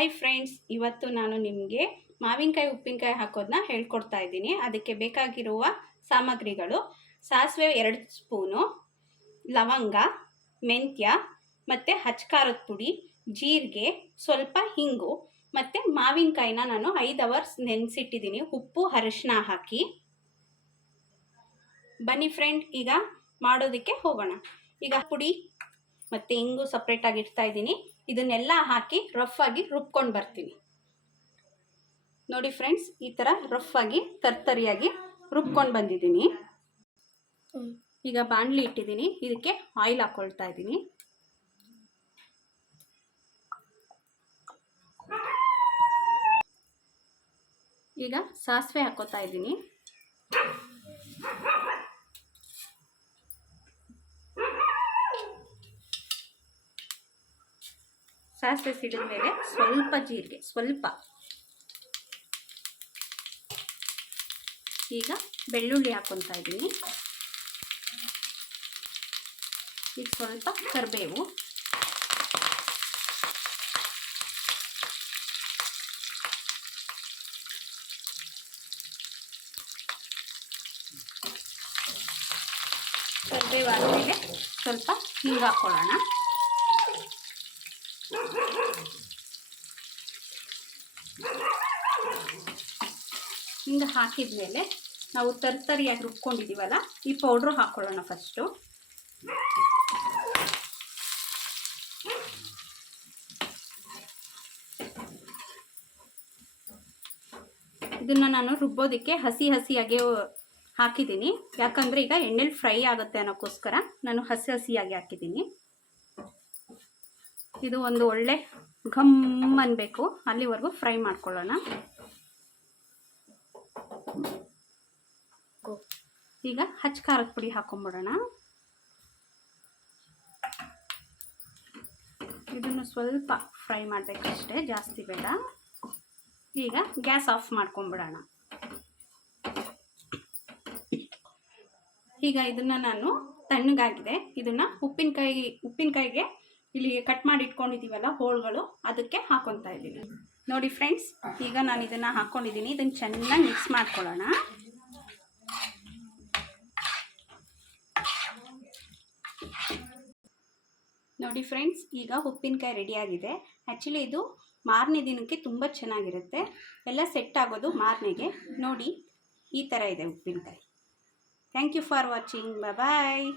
Hi friends, ಇವತ್ತು ನಾನು ನಿಮಗೆ ಮಾವಿನಕಾಯಿ ಉಪ್ಪಿನಕಾಯಿ ಹಾಕೋದನ್ನ ಹೇಳ್ಕೊಡ್ತಾ ಇದ್ದೀನಿ. ಅದಕ್ಕೆ ಬೇಕಾಗಿರುವ ಸಾಮಗ್ರಿಗಳು: ಸಾಸಿವೆ 2 ಸ್ಪೂನು, ಲವಂಗ, ಮೆಂತ್ಯ ಮತ್ತು ಹಚ್ಕಾರದ ಪುಡಿ, ಜೀರಿಗೆ, ಸ್ವಲ್ಪ ಹಿಂಗು ಮತ್ತು ಮಾವಿನಕಾಯಿನ ನಾನು 5 ಅವರ್ಸ್ ನೆನೆಸಿಟ್ಟಿದ್ದೀನಿ ಉಪ್ಪು ಅರಿಶಿನ ಹಾಕಿ. ಬನ್ನಿ ಫ್ರೆಂಡ್, ಈಗ ಮಾಡೋದಕ್ಕೆ ಹೋಗೋಣ. ಈಗ ಪುಡಿ ಮತ್ತು ಹಿಂಗು ಸಪ್ರೇಟಾಗಿ ಇಡ್ತಾ ಇದ್ದೀನಿ. ಇದನ್ನೆಲ್ಲ ಹಾಕಿ ರಫ್ ಆಗಿ ರುಬ್ಕೊಂಡು ಬರ್ತೀನಿ. ನೋಡಿ ಫ್ರೆಂಡ್ಸ್, ಈ ಥರ ರಫ್ ಆಗಿ ತರ್ತರಿಯಾಗಿ ರುಬ್ಕೊಂಡು ಬಂದಿದ್ದೀನಿ. ಈಗ ಬಾಣಲಿ ಇಟ್ಟಿದ್ದೀನಿ, ಇದಕ್ಕೆ ಆಯಿಲ್ ಹಾಕ್ಕೊಳ್ತಾ ಇದ್ದೀನಿ. ಈಗ ಸಾಸಿವೆ ಹಾಕೋತಾ ಇದ್ದೀನಿ. ಸಾಸಿವೆ ಸಿಡಿದ ಮೇಲೆ ಸ್ವಲ್ಪ ಜೀರಿಗೆ, ಸ್ವಲ್ಪ. ಈಗ ಬೆಳ್ಳುಳ್ಳಿ ಹಾಕ್ಕೊತಾ ಇದ್ದೀನಿ. ಈಗ ಸ್ವಲ್ಪ ಕರಿಬೇವು, ಕರಿಬೇವು ಆದಮೇಲೆ ಸ್ವಲ್ಪ ಹಿಂಗೆ ಹಾಕ್ಕೊಳ್ಳೋಣ. ಹಿಂಗೆ ಹಾಕಿದ್ಮೇಲೆ ನಾವು ತರ್ತರಿಯಾಗಿ ರುಬ್ಕೊಂಡಿದ್ದೀವಲ್ಲ, ಈ ಪೌಡ್ರು ಹಾಕ್ಕೊಳ್ಳೋಣ ಫಸ್ಟು. ಇದನ್ನು ನಾನು ರುಬ್ಬೋದಕ್ಕೆ ಹಸಿಯಾಗಿ ಹಾಕಿದ್ದೀನಿ, ಯಾಕಂದರೆ ಈಗ ಎಣ್ಣೆಲಿ ಫ್ರೈ ಆಗುತ್ತೆ ಅನ್ನೋಕ್ಕೋಸ್ಕರ ನಾನು ಹಸಿಯಾಗಿ ಹಾಕಿದ್ದೀನಿ. ಇದು ಒಂದು ಒಳ್ಳೆ ಘಮ್ ಅನ್ನಬೇಕು, ಅಲ್ಲಿವರೆಗೂ ಫ್ರೈ ಮಾಡ್ಕೊಳ್ಳೋಣ. ಈಗ ಖಾರದ ಪುಡಿ ಹಾಕೊಂಡ್ಬಿಡೋಣ. ಇದನ್ನು ಸ್ವಲ್ಪ ಫ್ರೈ ಮಾಡಬೇಕಷ್ಟೇ, ಜಾಸ್ತಿ ಬೇಡ. ಈಗ ಗ್ಯಾಸ್ ಆಫ್ ಮಾಡ್ಕೊಂಡ್ಬಿಡೋಣ. ಈಗ ಇದನ್ನು ನಾನು ತಣ್ಣಗಾಗಿದೆ, ಇದನ್ನು ಉಪ್ಪಿನಕಾಯಿಗೆ ಇಲ್ಲಿ ಕಟ್ ಮಾಡಿ ಇಟ್ಕೊಂಡಿದ್ದೀವಲ್ಲ ಹೋಳುಗಳು, ಅದಕ್ಕೆ ಹಾಕೊತಾ ಇದ್ದೀನಿ. ನೋಡಿ ಫ್ರೆಂಡ್ಸ್, ಈಗ ನಾನು ಇದನ್ನು ಹಾಕ್ಕೊಂಡಿದ್ದೀನಿ. ಇದನ್ನು ಚೆನ್ನಾಗಿ ಮಿಕ್ಸ್ ಮಾಡ್ಕೊಳ್ಳೋಣ. ನೋಡಿ ಫ್ರೆಂಡ್ಸ್, ಈಗ ಉಪ್ಪಿನಕಾಯಿ ರೆಡಿಯಾಗಿದೆ. ಆ್ಯಕ್ಚುಲಿ ಇದು ಮಾರನೇ ದಿನಕ್ಕೆ ತುಂಬ ಚೆನ್ನಾಗಿರುತ್ತೆ, ಎಲ್ಲ ಸೆಟ್ ಆಗೋದು ಮಾರನೆಗೆ. ನೋಡಿ, ಈ ಥರ ಇದೆ ಉಪ್ಪಿನಕಾಯಿ. Thank you for watching. Bye.